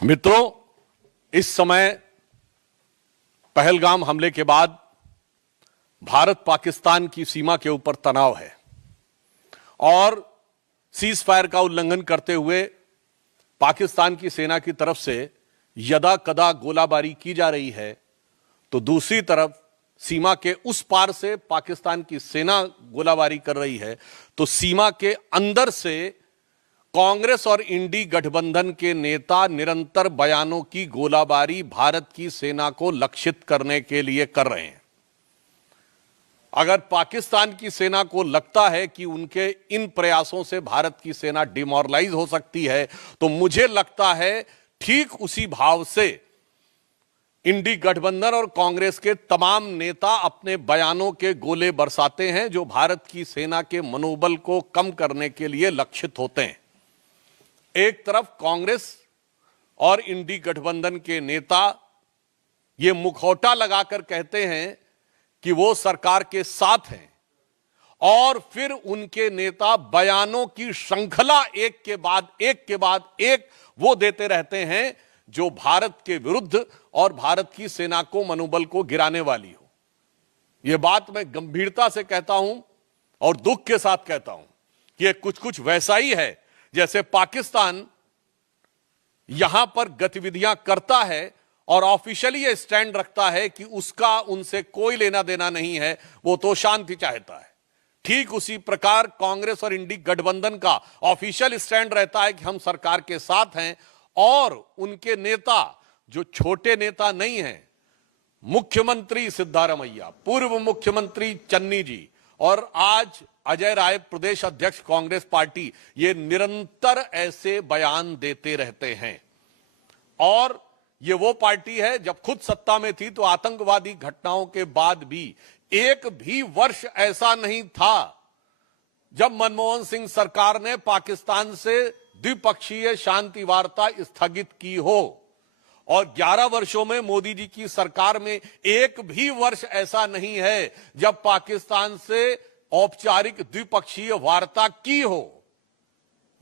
मित्रों, इस समय पहलगाम हमले के बाद भारत पाकिस्तान की सीमा के ऊपर तनाव है और सीज फायर का उल्लंघन करते हुए पाकिस्तान की सेना की तरफ से यदा कदा गोलाबारी की जा रही है, तो दूसरी तरफ सीमा के उस पार से पाकिस्तान की सेना गोलाबारी कर रही है। तो सीमा के अंदर से कांग्रेस और इंडी गठबंधन के नेता निरंतर बयानों की गोलाबारी भारत की सेना को लक्षित करने के लिए कर रहे हैं। अगर पाकिस्तान की सेना को लगता है कि उनके इन प्रयासों से भारत की सेना डिमोरलाइज हो सकती है, तो मुझे लगता है ठीक उसी भाव से इंडी गठबंधन और कांग्रेस के तमाम नेता अपने बयानों के गोले बरसाते हैं, जो भारत की सेना के मनोबल को कम करने के लिए लक्षित होते हैं। एक तरफ कांग्रेस और इंडी गठबंधन के नेता ये मुखौटा लगाकर कहते हैं कि वो सरकार के साथ हैं, और फिर उनके नेता बयानों की श्रृंखला एक के बाद एक वो देते रहते हैं जो भारत के विरुद्ध और भारत की सेना को मनोबल को गिराने वाली हो। यह बात मैं गंभीरता से कहता हूं और दुख के साथ कहता हूं कि यह कुछ वैसा ही है जैसे पाकिस्तान यहां पर गतिविधियां करता है और ऑफिशियली यह स्टैंड रखता है कि उसका उनसे कोई लेना देना नहीं है, वो तो शांति चाहता है। ठीक उसी प्रकार कांग्रेस और इंडी गठबंधन का ऑफिशियल स्टैंड रहता है कि हम सरकार के साथ हैं, और उनके नेता जो छोटे नेता नहीं हैं, मुख्यमंत्री सिद्धारमैया, पूर्व मुख्यमंत्री चन्नी जी और आज अजय राय प्रदेश अध्यक्ष कांग्रेस पार्टी, ये निरंतर ऐसे बयान देते रहते हैं। और ये वो पार्टी है, जब खुद सत्ता में थी तो आतंकवादी घटनाओं के बाद भी एक भी वर्ष ऐसा नहीं था जब मनमोहन सिंह सरकार ने पाकिस्तान से द्विपक्षीय शांति वार्ता स्थगित की हो, और 11 वर्षों में मोदी जी की सरकार में एक भी वर्ष ऐसा नहीं है जब पाकिस्तान से औपचारिक द्विपक्षीय वार्ता की हो।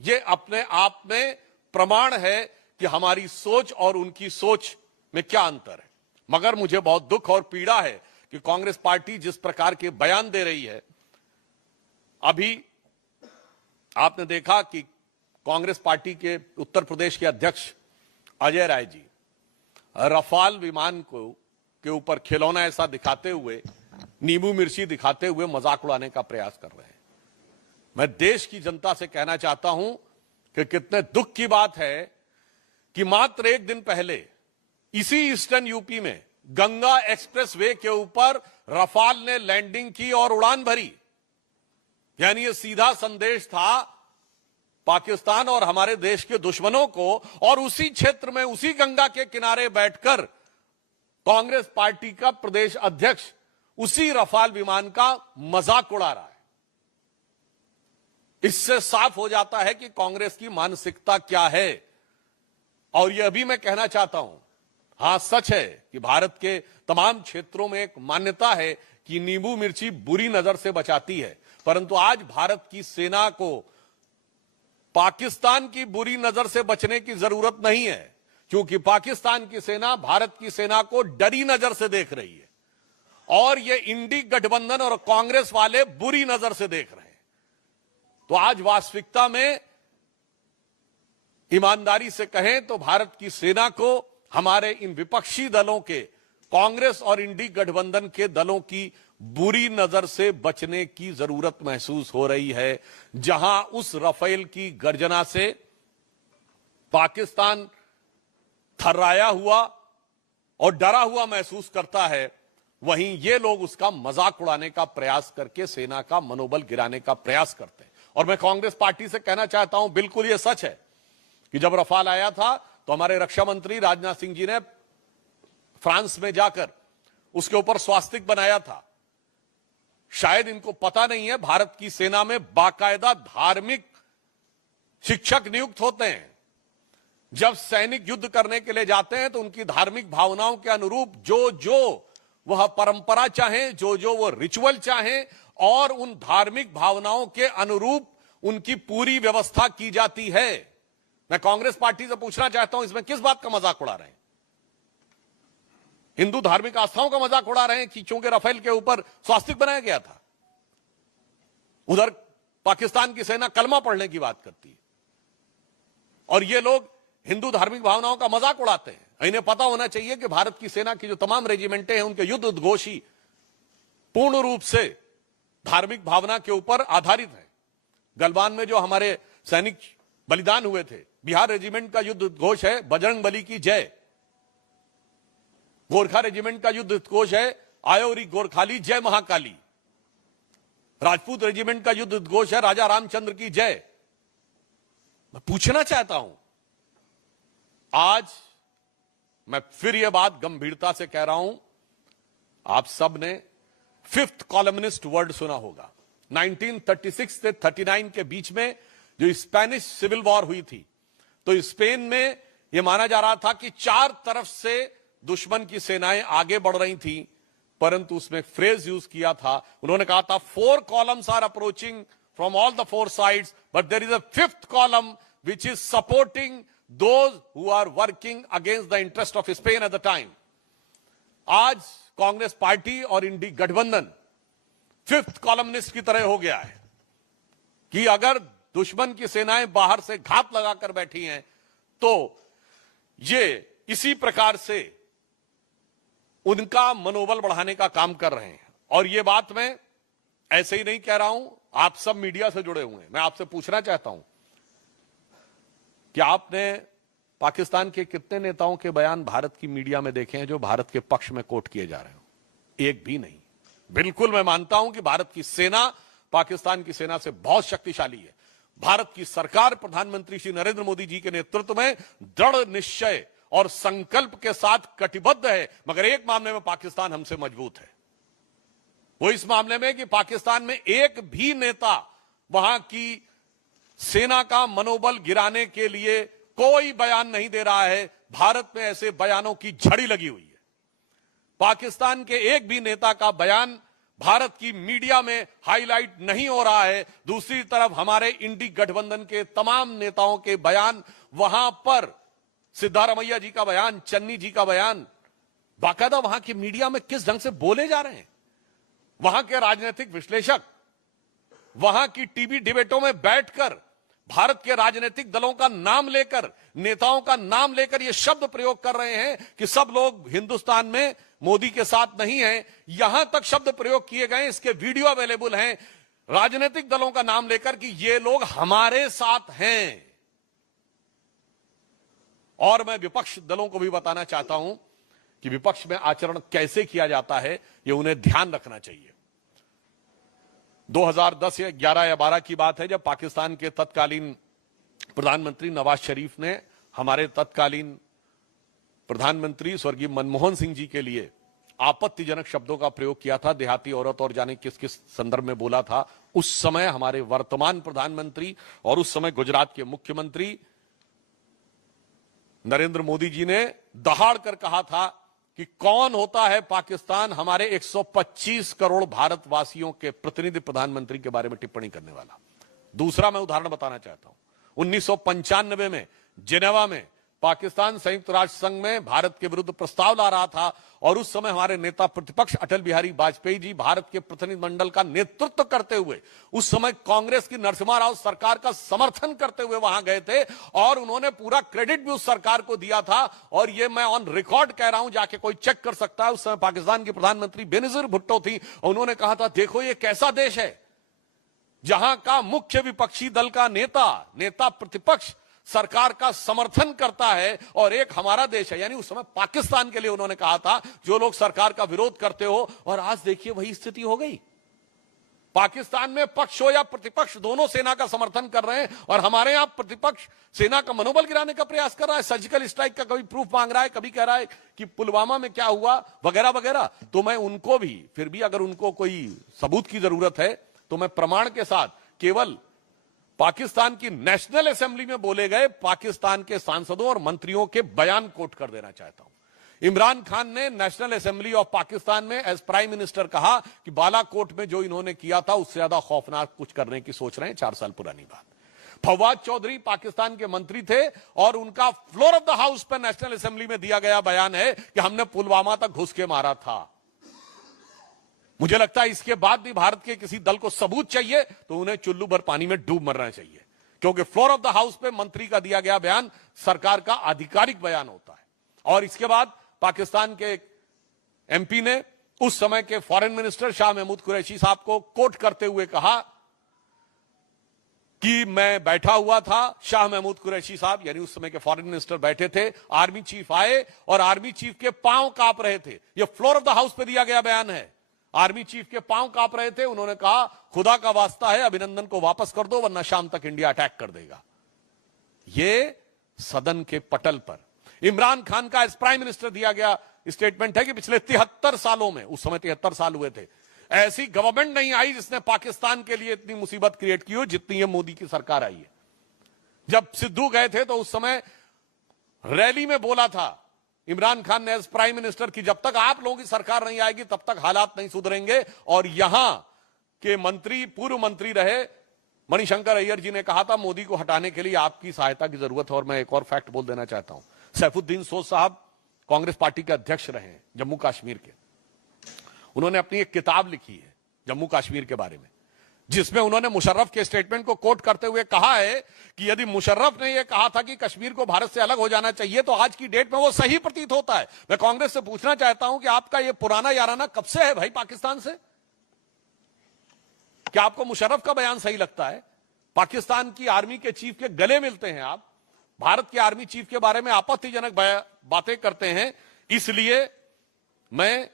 यह अपने आप में प्रमाण है कि हमारी सोच और उनकी सोच में क्या अंतर है। मगर मुझे बहुत दुख और पीड़ा है कि कांग्रेस पार्टी जिस प्रकार के बयान दे रही है। अभी आपने देखा कि कांग्रेस पार्टी के उत्तर प्रदेश के अध्यक्ष अजय राय जी रफाल विमान को के ऊपर खिलौना ऐसा दिखाते हुए, नींबू मिर्ची दिखाते हुए मजाक उड़ाने का प्रयास कर रहे हैं। मैं देश की जनता से कहना चाहता हूं कि कितने दुख की बात है कि मात्र एक दिन पहले इसी ईस्टर्न यूपी में गंगा एक्सप्रेस वे के ऊपर रफाल ने लैंडिंग की और उड़ान भरी। यानी यह सीधा संदेश था पाकिस्तान और हमारे देश के दुश्मनों को, और उसी क्षेत्र में उसी गंगा के किनारे बैठकर कांग्रेस पार्टी का प्रदेश अध्यक्ष उसी रफाल विमान का मजाक उड़ा रहा है। इससे साफ हो जाता है कि कांग्रेस की मानसिकता क्या है। और यह भी मैं कहना चाहता हूं, हां सच है कि भारत के तमाम क्षेत्रों में एक मान्यता है कि नींबू मिर्ची बुरी नजर से बचाती है, परंतु आज भारत की सेना को पाकिस्तान की बुरी नजर से बचने की जरूरत नहीं है, क्योंकि पाकिस्तान की सेना भारत की सेना को डरी नजर से देख रही है, और ये इंडी गठबंधन और कांग्रेस वाले बुरी नजर से देख रहे हैं। तो आज वास्तविकता में ईमानदारी से कहें तो भारत की सेना को हमारे इन विपक्षी दलों के, कांग्रेस और इंडी गठबंधन के दलों की बुरी नजर से बचने की जरूरत महसूस हो रही है। जहां उस रफेल की गर्जना से पाकिस्तान थर्राया हुआ और डरा हुआ महसूस करता है, वहीं ये लोग उसका मजाक उड़ाने का प्रयास करके सेना का मनोबल गिराने का प्रयास करते हैं। और मैं कांग्रेस पार्टी से कहना चाहता हूं, बिल्कुल यह सच है कि जब रफाल आया था तो हमारे रक्षा मंत्री राजनाथ सिंह जी ने फ्रांस में जाकर उसके ऊपर स्वास्तिक बनाया था। शायद इनको पता नहीं है, भारत की सेना में बाकायदा धार्मिक शिक्षक नियुक्त होते हैं। जब सैनिक युद्ध करने के लिए जाते हैं तो उनकी धार्मिक भावनाओं के अनुरूप जो वह परंपरा चाहें, जो वो रिचुअल चाहें, और उन धार्मिक भावनाओं के अनुरूप उनकी पूरी व्यवस्था की जाती है। मैं कांग्रेस पार्टी से पूछना चाहता हूं, इसमें किस बात का मजाक उड़ा रहे हैं? हिंदू धार्मिक आस्थाओं का मजाक उड़ा रहे हैं कि चूंकि राफेल के ऊपर स्वास्तिक बनाया गया था। उधर पाकिस्तान की सेना कलमा पढ़ने की बात करती है और ये लोग हिंदू धार्मिक भावनाओं का मजाक उड़ाते हैं। इन्हें पता होना चाहिए कि भारत की सेना की जो तमाम रेजिमेंटें हैं उनके युद्ध उद्घोष ही पूर्ण रूप से धार्मिक भावना के ऊपर आधारित है। गलवान में जो हमारे सैनिक बलिदान हुए थे, बिहार रेजिमेंट का युद्ध उद्घोष है बजरंग बली की जय। गोरखा रेजिमेंट का युद्ध उद्घोष है आयोरी गोरखाली जय महाकाली। राजपूत रेजिमेंट का युद्ध उद्घोष है राजा रामचंद्र की जय। मैं पूछना चाहता हूं, आज मैं फिर यह बात गंभीरता से कह रहा हूं, आप सब ने फिफ्थ कॉलमनिस्ट वर्ड सुना होगा। 1936 से 39 के बीच में जो स्पेनिश सिविल वॉर हुई थी, तो स्पेन में यह माना जा रहा था कि चार तरफ से दुश्मन की सेनाएं आगे बढ़ रही थी, परंतु उसमें फ्रेज यूज किया था, उन्होंने कहा था 4 columns are approaching from all the 4 sides, but there is a 5th column which is supporting those who are working against the interest of Spain at the time. आज कांग्रेस पार्टी और इंडी गठबंधन 5th columnist की तरह हो गया है कि अगर दुश्मन की सेनाएं बाहर से घात लगाकर बैठी हैं तो ये इसी प्रकार से उनका मनोबल बढ़ाने का काम कर रहे हैं। और ये बात मैं ऐसे ही नहीं कह रहा हूं, आप सब मीडिया से जुड़े हुए हैं। मैं आपसे पूछना चाहता हूं कि आपने पाकिस्तान के कितने नेताओं के बयान भारत की मीडिया में देखे हैं जो भारत के पक्ष में कोट किए जा रहे हो? एक भी नहीं। बिल्कुल मैं मानता हूं कि भारत की सेना पाकिस्तान की सेना से बहुत शक्तिशाली है। भारत की सरकार प्रधानमंत्री श्री नरेंद्र मोदी जी के नेतृत्व में दृढ़ निश्चय और संकल्प के साथ कटिबद्ध है, मगर एक मामले में पाकिस्तान हमसे मजबूत है। वो इस मामले में कि पाकिस्तान में एक भी नेता वहां की सेना का मनोबल गिराने के लिए कोई बयान नहीं दे रहा है। भारत में ऐसे बयानों की झड़ी लगी हुई है। पाकिस्तान के एक भी नेता का बयान भारत की मीडिया में हाईलाइट नहीं हो रहा है। दूसरी तरफ हमारे इंडी गठबंधन के तमाम नेताओं के बयान, वहां पर सिद्धारमैया जी का बयान, चन्नी जी का बयान, बाकायदा वहां की मीडिया में किस ढंग से बोले जा रहे हैं। वहां के राजनीतिक विश्लेषक वहां की टीवी डिबेटों में बैठकर भारत के राजनीतिक दलों का नाम लेकर, नेताओं का नाम लेकर यह शब्द प्रयोग कर रहे हैं कि सब लोग हिंदुस्तान में मोदी के साथ नहीं हैं। यहां तक शब्द प्रयोग किए गए, इसके वीडियो अवेलेबल हैं, राजनीतिक दलों का नाम लेकर कि ये लोग हमारे साथ हैं। और मैं विपक्ष दलों को भी बताना चाहता हूं कि विपक्ष में आचरण कैसे किया जाता है, यह उन्हें ध्यान रखना चाहिए। 2010 या 11 या 12 की बात है जब पाकिस्तान के तत्कालीन प्रधानमंत्री नवाज शरीफ ने हमारे तत्कालीन प्रधानमंत्री स्वर्गीय मनमोहन सिंह जी के लिए आपत्तिजनक शब्दों का प्रयोग किया था, देहाती औरत और जाने किस किस संदर्भ में बोला था। उस समय हमारे वर्तमान प्रधानमंत्री और उस समय गुजरात के मुख्यमंत्री नरेंद्र मोदी जी ने दहाड़ कर कहा था कि कौन होता है पाकिस्तान हमारे 125 करोड़ भारतवासियों के प्रतिनिधि प्रधानमंत्री के बारे में टिप्पणी करने वाला। दूसरा मैं उदाहरण बताना चाहता हूं, 1995 में जिनेवा में पाकिस्तान संयुक्त राष्ट्र संघ में भारत के विरुद्ध प्रस्ताव ला रहा था और उस समय हमारे नेता प्रतिपक्ष अटल बिहारी वाजपेयी जी भारत के प्रतिनिधिमंडल का नेतृत्व करते हुए उस समय कांग्रेस की नरसिम्हा राव सरकार का समर्थन करते हुए वहां गए थे और उन्होंने पूरा क्रेडिट भी उस सरकार को दिया था। और ये मैं ऑन रिकॉर्ड कह रहा हूं, जाके कोई चेक कर सकता है। उस समय पाकिस्तान की प्रधानमंत्री बेनजीर भुट्टो थी, उन्होंने कहा था देखो ये कैसा देश है जहां का मुख्य विपक्षी दल का नेता प्रतिपक्ष सरकार का समर्थन करता है और एक हमारा देश है। यानी उस समय पाकिस्तान के लिए उन्होंने कहा था जो लोग सरकार का विरोध करते हो, और आज देखिए वही स्थिति हो गई। पाकिस्तान में पक्ष हो या प्रतिपक्ष दोनों सेना का समर्थन कर रहे हैं और हमारे यहां प्रतिपक्ष सेना का मनोबल गिराने का प्रयास कर रहा है। सर्जिकल स्ट्राइक का कभी प्रूफ मांग रहा है, कभी कह रहा है कि पुलवामा में क्या हुआ वगैरह वगैरह। तो मैं उनको भी फिर भी अगर उनको कोई सबूत की जरूरत है तो मैं प्रमाण के साथ केवल पाकिस्तान की नेशनल असेंबली में बोले गए पाकिस्तान के सांसदों और मंत्रियों के बयान कोट कर देना चाहता हूं। इमरान खान ने नेशनल असेंबली ऑफ पाकिस्तान में एज प्राइम मिनिस्टर कहा कि बालाकोट में जो इन्होंने किया था उससे ज्यादा खौफनाक कुछ करने की सोच रहे हैं, 4 साल पुरानी बात। फवाद चौधरी पाकिस्तान के मंत्री थे और उनका फ्लोर ऑफ द हाउस पर नेशनल असेंबली में दिया गया बयान है कि हमने पुलवामा तक घुस के मारा था। मुझे लगता है इसके बाद भी भारत के किसी दल को सबूत चाहिए तो उन्हें चुल्लू भर पानी में डूब मरना चाहिए, क्योंकि फ्लोर ऑफ द हाउस पे मंत्री का दिया गया बयान सरकार का आधिकारिक बयान होता है। और इसके बाद पाकिस्तान के एमपी ने उस समय के फॉरेन मिनिस्टर शाह महमूद कुरैशी साहब को कोट करते हुए कहा कि मैं बैठा हुआ था, शाह महमूद कुरैशी साहब यानी उस समय के फॉरेन मिनिस्टर बैठे थे, आर्मी चीफ आए और आर्मी चीफ के पांव कांप रहे थे। यह फ्लोर ऑफ द हाउस पे दिया गया बयान है। आर्मी चीफ के पांव कांप रहे थे, उन्होंने कहा खुदा का वास्ता है अभिनंदन को वापस कर दो वरना शाम तक इंडिया अटैक कर देगा। यह सदन के पटल पर इमरान खान का एज प्राइम मिनिस्टर दिया गया स्टेटमेंट है कि पिछले 73 सालों में, उस समय 73 साल हुए थे, ऐसी गवर्नमेंट नहीं आई जिसने पाकिस्तान के लिए इतनी मुसीबत क्रिएट की हो जितनी ये मोदी की सरकार आई है। जब सिद्धू गए थे तो उस समय रैली में बोला था इमरान खान ने एज प्राइम मिनिस्टर की जब तक आप लोगों की सरकार नहीं आएगी तब तक हालात नहीं सुधरेंगे। और यहां के मंत्री, पूर्व मंत्री रहे मणिशंकर अय्यर जी ने कहा था मोदी को हटाने के लिए आपकी सहायता की जरूरत है। और मैं एक और फैक्ट बोल देना चाहता हूं, सैफुद्दीन सोज साहब कांग्रेस पार्टी के अध्यक्ष रहे हैं जम्मू कश्मीर के। उन्होंने अपनी एक किताब लिखी है जम्मू कश्मीर के बारे में, जिसमें उन्होंने मुशर्रफ के स्टेटमेंट को कोट करते हुए कहा है कि यदि मुशर्रफ ने यह कहा था कि कश्मीर को भारत से अलग हो जाना चाहिए तो आज की डेट में वो सही प्रतीत होता है। मैं कांग्रेस से पूछना चाहता हूं कि आपका यह पुराना याराना कब से है भाई पाकिस्तान से? क्या आपको मुशर्रफ का बयान सही लगता है? पाकिस्तान की आर्मी के चीफ के गले मिलते हैं आप, भारत के आर्मी चीफ के बारे में आपत्तिजनक बातें करते हैं। इसलिए मैं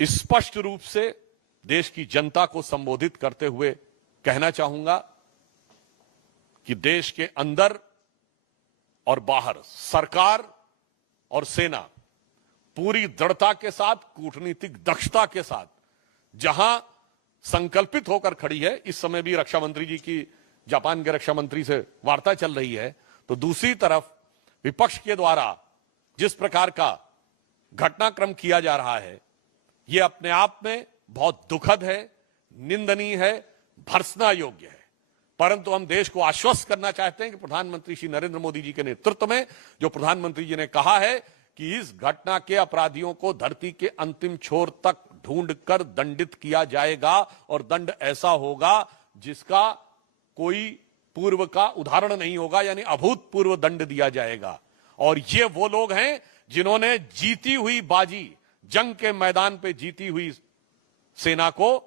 स्पष्ट रूप से देश की जनता को संबोधित करते हुए कहना चाहूंगा कि देश के अंदर और बाहर सरकार और सेना पूरी दृढ़ता के साथ, कूटनीतिक दक्षता के साथ जहां संकल्पित होकर खड़ी है। इस समय भी रक्षा मंत्री जी की जापान के रक्षा मंत्री से वार्ता चल रही है, तो दूसरी तरफ विपक्ष के द्वारा जिस प्रकार का घटनाक्रम किया जा रहा है यह अपने आप में बहुत दुखद है, निंदनीय है, भर्त्सना योग्य है। परंतु हम देश को आश्वस्त करना चाहते हैं कि प्रधानमंत्री श्री नरेंद्र मोदी जी के नेतृत्व में जो प्रधानमंत्री जी ने कहा है कि इस घटना के अपराधियों को धरती के अंतिम छोर तक ढूंढकर दंडित किया जाएगा और दंड ऐसा होगा जिसका कोई पूर्व का उदाहरण नहीं होगा, यानी अभूतपूर्व दंड दिया जाएगा। और ये वो लोग हैं जिन्होंने जीती हुई बाजी, जंग के मैदान पे जीती हुई सेना को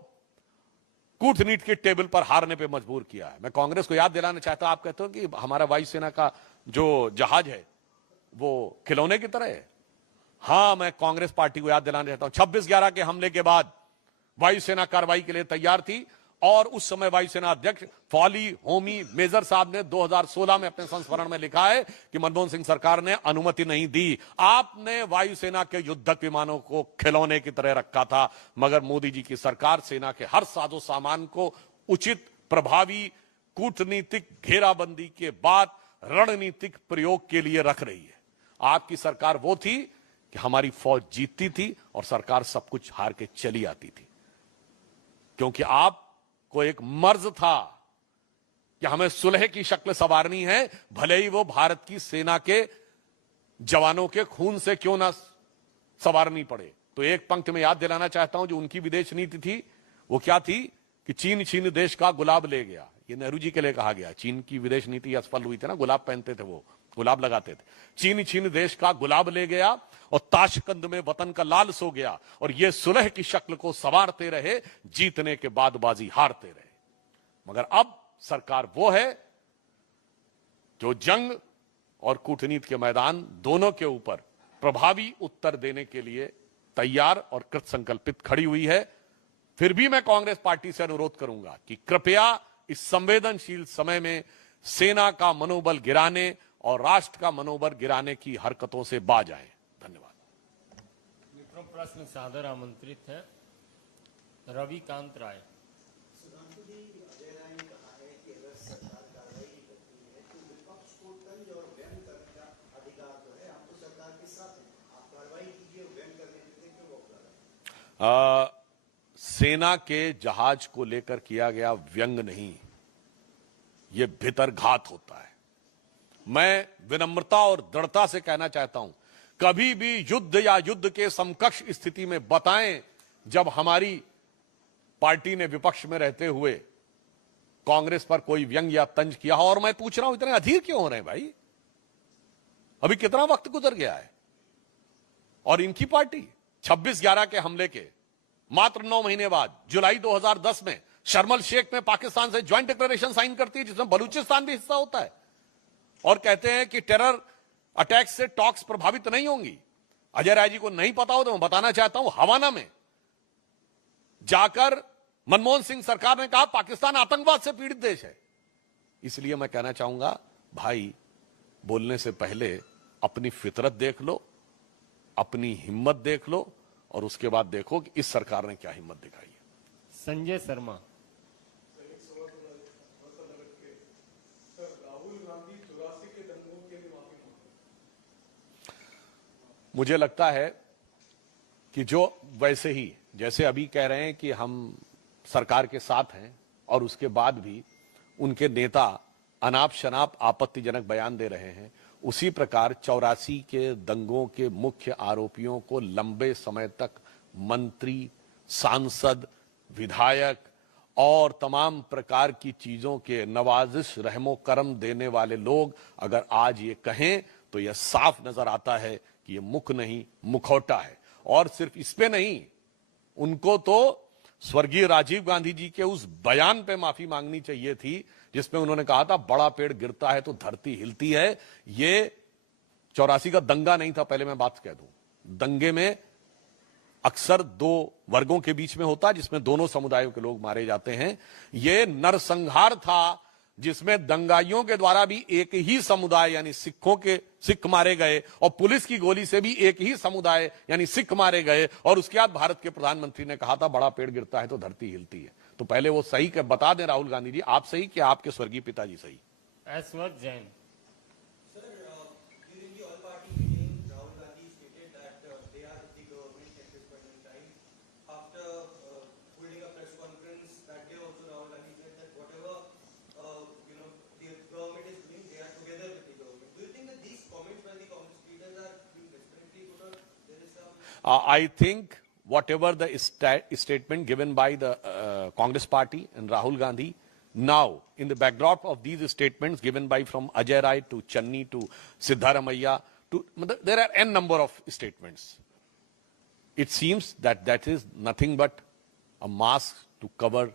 कूटनीति के टेबल पर हारने पे मजबूर किया है। मैं कांग्रेस को याद दिलाना चाहता हूं, आप कहते हो कि हमारा वायुसेना का जो जहाज है वो खिलौने की तरह है। हां, मैं कांग्रेस पार्टी को याद दिलाना चाहता हूं 26/11 के हमले के बाद वायुसेना कार्रवाई के लिए तैयार थी और उस समय वायुसेना अध्यक्ष फौली होमी मेजर साहब ने 2016 में अपने संस्मरण में लिखा है कि मनमोहन सिंह सरकार ने अनुमति नहीं दी। आपने वायुसेना के युद्धक विमानों को खिलौने की तरह रखा था, मगर मोदी जी की सरकार सेना के हर साजो सामान को उचित, प्रभावी कूटनीतिक घेराबंदी के बाद रणनीतिक प्रयोग के लिए रख रही है। आपकी सरकार वो थी कि हमारी फौज जीतती थी और सरकार सब कुछ हार के चली आती थी, क्योंकि आप को एक मर्ज था कि हमें सुलह की शक्ल संवारनी है, भले ही वो भारत की सेना के जवानों के खून से क्यों ना संवारनी पड़े। तो एक पंक्ति में याद दिलाना चाहता हूं जो उनकी विदेश नीति थी, वो क्या थी कि चीन छीन देश का गुलाब ले गया। ये नेहरू जी के लिए कहा गया। चीन की विदेश नीति असफल हुई थी ना, गुलाब पहनते थे, वो गुलाब लगाते थे। चीन छीन देश का गुलाब ले गया और ताशकंद में वतन का लाल सो गया, और ये सुलह की शक्ल को संवारते रहे, जीतने के बाद बाजी हारते रहे। मगर अब सरकार वो है जो जंग और कूटनीति के मैदान दोनों के ऊपर प्रभावी उत्तर देने के लिए तैयार और कृत संकल्पित खड़ी हुई है। फिर भी मैं कांग्रेस पार्टी से अनुरोध करूंगा कि कृपया इस संवेदनशील समय में सेना का मनोबल गिराने और राष्ट्र का मनोबल गिराने की हरकतों से बाज आए। धन्यवाद। मित्रों, प्रश्न सादर आमंत्रित है रविकांत राय। सेना के जहाज को लेकर किया गया व्यंग नहीं, ये भीतरघात होता है। मैं विनम्रता और दृढ़ता से कहना चाहता हूं, कभी भी युद्ध या युद्ध के समकक्ष स्थिति में बताएं जब हमारी पार्टी ने विपक्ष में रहते हुए कांग्रेस पर कोई व्यंग या तंज किया हो। और मैं पूछ रहा हूं, इतने अधीर क्यों हो रहे हैं भाई? अभी कितना वक्त गुजर गया है और इनकी पार्टी 26/11 के हमले के मात्र 9 महीने बाद जुलाई 2010 में शर्मल शेख में पाकिस्तान से ज्वाइंट डिक्लेरेशन साइन करती है, जिसमें बलूचिस्तान भी हिस्सा होता है, और कहते हैं कि टेरर अटैक से टॉक्स प्रभावित नहीं होंगी। अजय राय जी को नहीं पता हो तो मैं बताना चाहता हूं, हवाना में जाकर मनमोहन सिंह सरकार ने कहा पाकिस्तान आतंकवाद से पीड़ित देश है। इसलिए मैं कहना चाहूंगा, भाई बोलने से पहले अपनी फितरत देख लो, अपनी हिम्मत देख लो, और उसके बाद देखो कि इस सरकार ने क्या हिम्मत दिखाई है। संजय शर्मा। मुझे लगता है कि जो वैसे ही जैसे अभी कह रहे हैं कि हम सरकार के साथ हैं और उसके बाद भी उनके नेता अनाप शनाप आपत्तिजनक बयान दे रहे हैं, उसी प्रकार 84 के दंगों के मुख्य आरोपियों को लंबे समय तक मंत्री, सांसद, विधायक और तमाम प्रकार की चीजों के नवाजिश रहमो करम देने वाले लोग अगर आज ये कहें तो यह साफ नजर आता है कि ये मुख नहीं मुखौटा है। और सिर्फ इस पे नहीं, उनको तो स्वर्गीय राजीव गांधी जी के उस बयान पे माफी मांगनी चाहिए थी जिसमें उन्होंने कहा था बड़ा पेड़ गिरता है तो धरती हिलती है। ये 84 का दंगा नहीं था, पहले मैं बात कह दूं। दंगे में अक्सर दो वर्गों के बीच में होता है जिसमें दोनों समुदायों के लोग मारे जाते हैं। ये नरसंहार था जिसमें दंगाइयों के द्वारा भी एक ही समुदाय यानी सिख मारे गए और पुलिस की गोली से भी एक ही समुदाय यानी सिख मारे गए। और उसके बाद भारत के प्रधानमंत्री ने कहा था बड़ा पेड़ गिरता है तो धरती हिलती है। तो पहले वो सही बता दें राहुल गांधी जी, आप सही कि आपके स्वर्गीय पिताजी सही? ऐश्वर्य Jain. I think whatever the statement given by the Congress party and Rahul Gandhi, now in the backdrop of these statements given by from Ajay Rai to Channi to Siddharamaiah, there are n number of statements. It seems that that is nothing but a mask to cover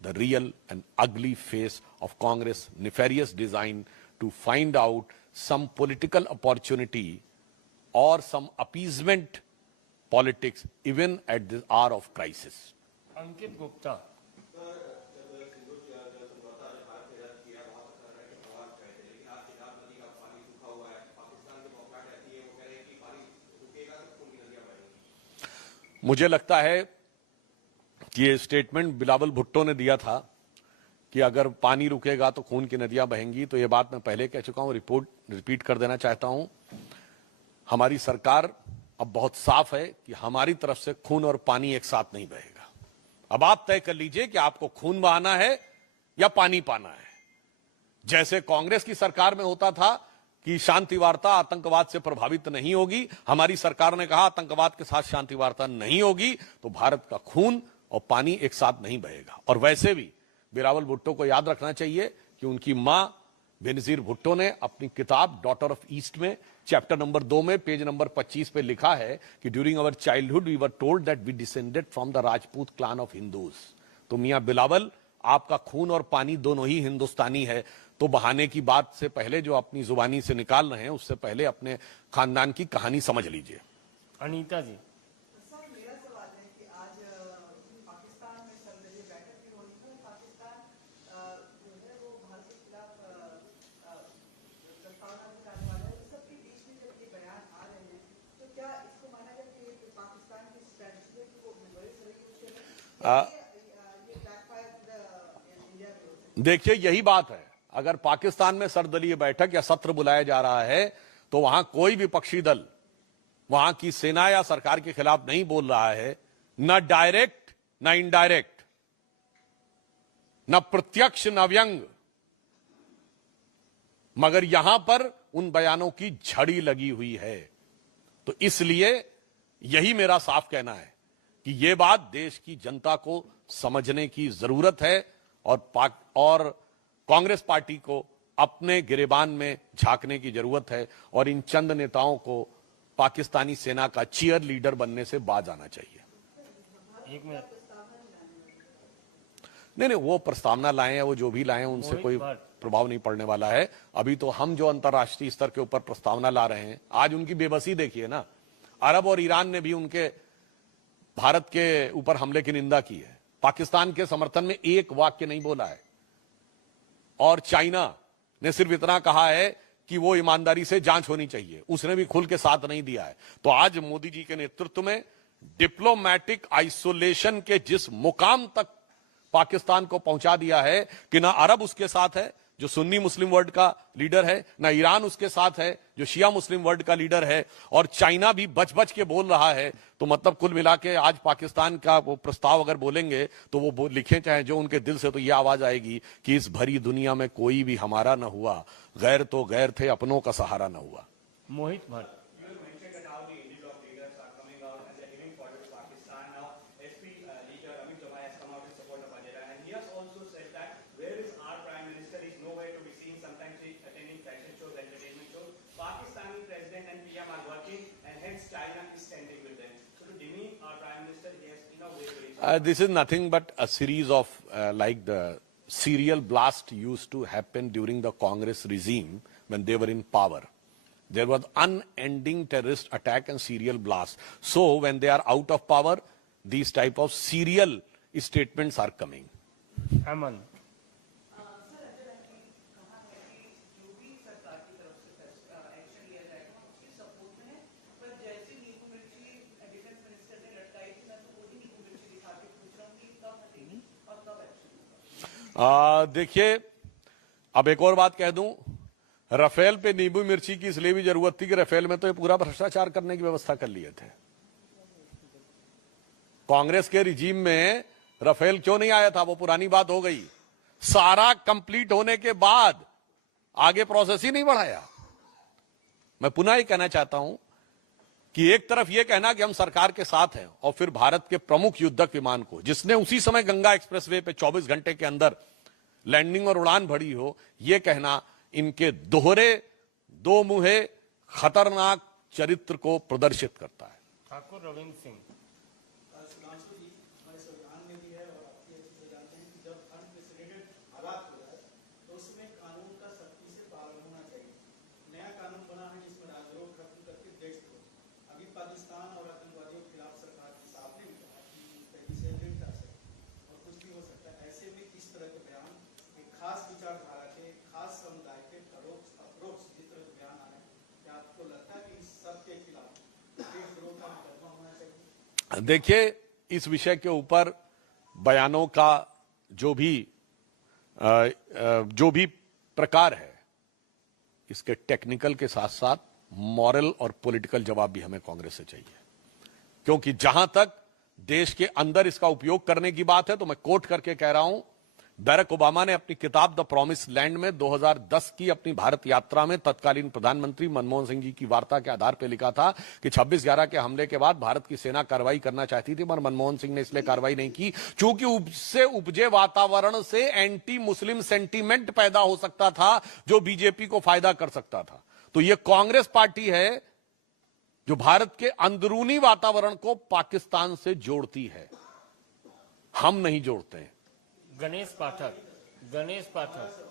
the real and ugly face of Congress' nefarious design to find out some political opportunity or some appeasement politics even at this hour of crisis. अंकित गुप्ता। मुझे लगता है कि ये statement Bilawal Bhutto ने दिया था कि अगर पानी रुकेगा तो खून की नदियां बहेंगी। तो ये बात मैं पहले कह चुका हूं, रिपीट कर देना चाहता हूं। हमारी सरकार अब बहुत साफ है कि हमारी तरफ से खून और पानी एक साथ नहीं बहेगा। अब आप तय कर लीजिए कि आपको खून बहाना है या पानी पाना है। जैसे कांग्रेस की सरकार में होता था कि शांति वार्ता आतंकवाद से प्रभावित नहीं होगी, हमारी सरकार ने कहा आतंकवाद के साथ शांति वार्ता नहीं होगी, तो भारत का खून और पानी एक साथ नहीं बहेगा। और वैसे भी बिलावल भुट्टो को याद रखना चाहिए कि उनकी मां बेनजीर भुट्टो ने अपनी किताब डॉटर ऑफ ईस्ट में चैप्टर नंबर 2 में पेज नंबर 25 पे लिखा है कि during our childhood we were told that we descended from the Rajput clan of Hindus. तो मियां बिलावल, आपका खून और पानी दोनों ही हिंदुस्तानी है। तो बहाने की बात से पहले जो अपनी जुबानी से निकाल रहे हैं उससे पहले अपने खानदान की कहानी समझ लीजिए। अनीता जी। देखिए यही बात है, अगर पाकिस्तान में सर्वदलीय बैठक या सत्र बुलाया जा रहा है तो वहां कोई विपक्षी दल वहां की सेना या सरकार के खिलाफ नहीं बोल रहा है, न डायरेक्ट न इनडायरेक्ट, न प्रत्यक्ष न व्यंग, मगर यहां पर उन बयानों की झड़ी लगी हुई है। तो इसलिए यही मेरा साफ कहना है कि यह बात देश की जनता को समझने की जरूरत है और कांग्रेस पार्टी को अपने गिरेबान में झांकने की जरूरत है और इन चंद नेताओं को पाकिस्तानी सेना का चीयर लीडर बनने से बाज आना चाहिए। एक मिनट। नहीं, वो प्रस्तावना लाए हैं, वो जो भी लाए हैं उनसे कोई प्रभाव नहीं पड़ने वाला है। अभी तो हम जो अंतर्राष्ट्रीय स्तर के ऊपर प्रस्तावना ला रहे हैं, आज उनकी बेबसी देखिए ना। अरब और ईरान ने भी उनके भारत के ऊपर हमले की निंदा की है, पाकिस्तान के समर्थन में एक वाक्य नहीं बोला है। और चाइना ने सिर्फ इतना कहा है कि वो ईमानदारी से जांच होनी चाहिए, उसने भी खुल के साथ नहीं दिया है। तो आज मोदी जी के नेतृत्व में डिप्लोमैटिक आइसोलेशन के जिस मुकाम तक पाकिस्तान को पहुंचा दिया है कि ना अरब उसके साथ है जो सुन्नी मुस्लिम वर्ल्ड का लीडर है, ना ईरान उसके साथ है जो शिया मुस्लिम वर्ल्ड का लीडर है, और चाइना भी बच बच के बोल रहा है। तो मतलब कुल मिला के आज पाकिस्तान का वो प्रस्ताव अगर बोलेंगे तो वो लिखें चाहे जो उनके दिल से, तो ये आवाज आएगी कि इस भरी दुनिया में कोई भी हमारा न हुआ, गैर तो गैर थे, अपनों का सहारा न हुआ। मोहित Bhatt. This is nothing but a series of like the serial blast used to happen during the Congress regime when they were in power. There was unending terrorist attack and serial blast. So when they are out of power, these type of serial statements are coming. अमन। देखिए, अब एक और बात कह दूं, Rafale पे नींबू मिर्ची की इसलिए भी जरूरत थी कि राफेल में तो ये पूरा भ्रष्टाचार करने की व्यवस्था कर लिए थे। कांग्रेस के रिजीम में राफेल क्यों नहीं आया था, वो पुरानी बात हो गई। सारा कंप्लीट होने के बाद आगे प्रोसेस ही नहीं बढ़ाया। मैं पुनः ये कहना चाहता हूं कि एक तरफ यह कहना कि हम सरकार के साथ हैं, और फिर भारत के प्रमुख युद्धक विमान को, जिसने उसी समय गंगा एक्सप्रेसवे पे 24 घंटे के अंदर लैंडिंग और उड़ान भरी हो, यह कहना इनके दोहरे, दो मुहे, खतरनाक चरित्र को प्रदर्शित करता है। ठाकुर रविंद्र सिंह। देखिए, इस विषय के ऊपर बयानों का जो भी प्रकार है, इसके टेक्निकल के साथ साथ मॉरल और पॉलिटिकल जवाब भी हमें कांग्रेस से चाहिए। क्योंकि जहां तक देश के अंदर इसका उपयोग करने की बात है, तो मैं कोट करके कह रहा हूं, बैरक ओबामा ने अपनी किताब द प्रॉमिस लैंड में 2010 की अपनी भारत यात्रा में तत्कालीन प्रधानमंत्री मनमोहन सिंह जी की वार्ता के आधार पर लिखा था कि 26/11 के हमले के बाद भारत की सेना कार्रवाई करना चाहती थी, मगर मनमोहन सिंह ने इसलिए कार्रवाई नहीं की क्योंकि उससे उपजे वातावरण से एंटी मुस्लिम सेंटीमेंट पैदा हो सकता था जो बीजेपी को फायदा कर सकता था। तो यह कांग्रेस पार्टी है जो भारत के अंदरूनी वातावरण को पाकिस्तान से जोड़ती है, हम नहीं जोड़ते हैं। गणेश पाठक। गणेश पाठक।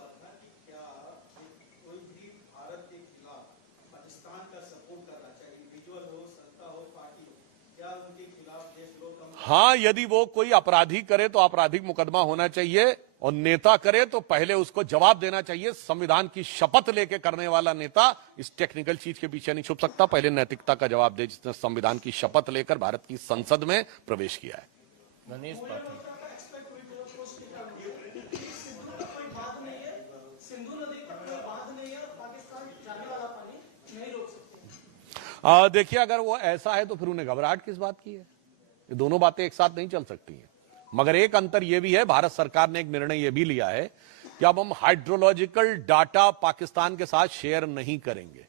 हाँ, यदि वो कोई अपराधी करे तो आपराधिक मुकदमा होना चाहिए, और नेता करे तो पहले उसको जवाब देना चाहिए। संविधान की शपथ लेके करने वाला नेता इस टेक्निकल चीज के पीछे नहीं छुप सकता, पहले नैतिकता का जवाब दे, जिसने संविधान की शपथ लेकर भारत की संसद में प्रवेश किया है। गणेश पाठक। देखिए, अगर वो ऐसा है तो फिर उन्हें घबराहट किस बात की है? ये दोनों बातें एक साथ नहीं चल सकती हैं। मगर एक अंतर यह भी है, भारत सरकार ने एक निर्णय यह भी लिया है कि अब हम हाइड्रोलॉजिकल डाटा पाकिस्तान के साथ शेयर नहीं करेंगे।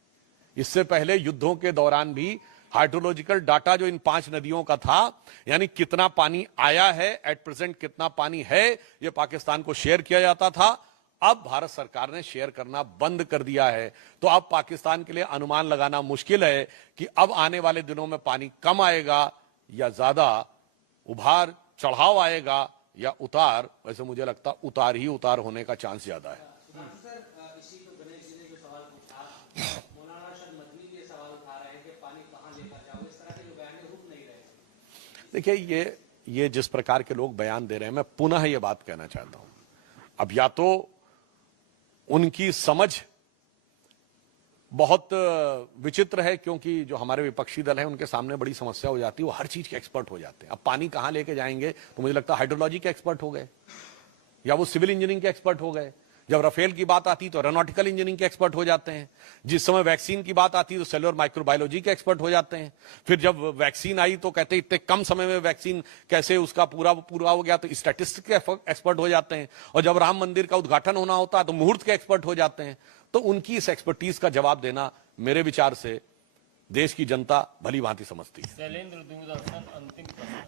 इससे पहले युद्धों के दौरान भी हाइड्रोलॉजिकल डाटा जो इन 5 नदियों का था, यानी कितना पानी आया है, एट प्रेजेंट कितना पानी है, यह पाकिस्तान को शेयर किया जाता था। अब भारत सरकार ने शेयर करना बंद कर दिया है, तो अब पाकिस्तान के लिए अनुमान लगाना मुश्किल है कि अब आने वाले दिनों में पानी कम आएगा या ज्यादा उभार चढ़ाव आएगा या उतार। वैसे मुझे लगता उतार ही उतार होने का चांस ज्यादा है। देखिए, ये जिस प्रकार के लोग बयान दे रहे हैं, मैं पुनः ये बात कहना चाहता हूं, अब या तो उनकी समझ बहुत विचित्र है, क्योंकि जो हमारे विपक्षी दल है उनके सामने बड़ी समस्या हो जाती है, वो हर चीज के एक्सपर्ट हो जाते हैं। अब पानी कहां लेके जाएंगे, तो मुझे लगता है हाइड्रोलॉजी के एक्सपर्ट हो गए, या वो सिविल इंजीनियरिंग के एक्सपर्ट हो गए। जब राफेल की बात आती तो एरोनॉटिकल इंजीनियरिंग के एक्सपर्ट हो जाते हैं। जिस समय वैक्सीन की बात आती तो सेलुलर माइक्रोबायोलॉजी के एक्सपर्ट हो जाते हैं। फिर जब वैक्सीन आई तो कहते इतने कम समय में वैक्सीन कैसे उसका पूरा हो गया, तो स्टैटिस्टिक्स के एक्सपर्ट हो जाते हैं। और जब राम मंदिर का उद्घाटन होना होता है तो मुहूर्त के एक्सपर्ट हो जाते हैं। तो उनकी इस एक्सपर्टीज का जवाब देना मेरे विचार से देश की जनता भली भांति समझती है। शैलेंद्र दूरदर्शन अंतिम प्रश्न।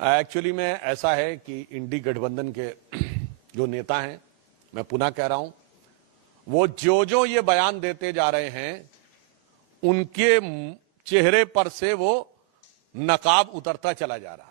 एक्चुअली में ऐसा है कि इंडी गठबंधन के जो नेता हैं, मैं पुनः कह रहा हूं, वो जो ये बयान देते जा रहे हैं उनके चेहरे पर से वो नकाब उतरता चला जा रहा है।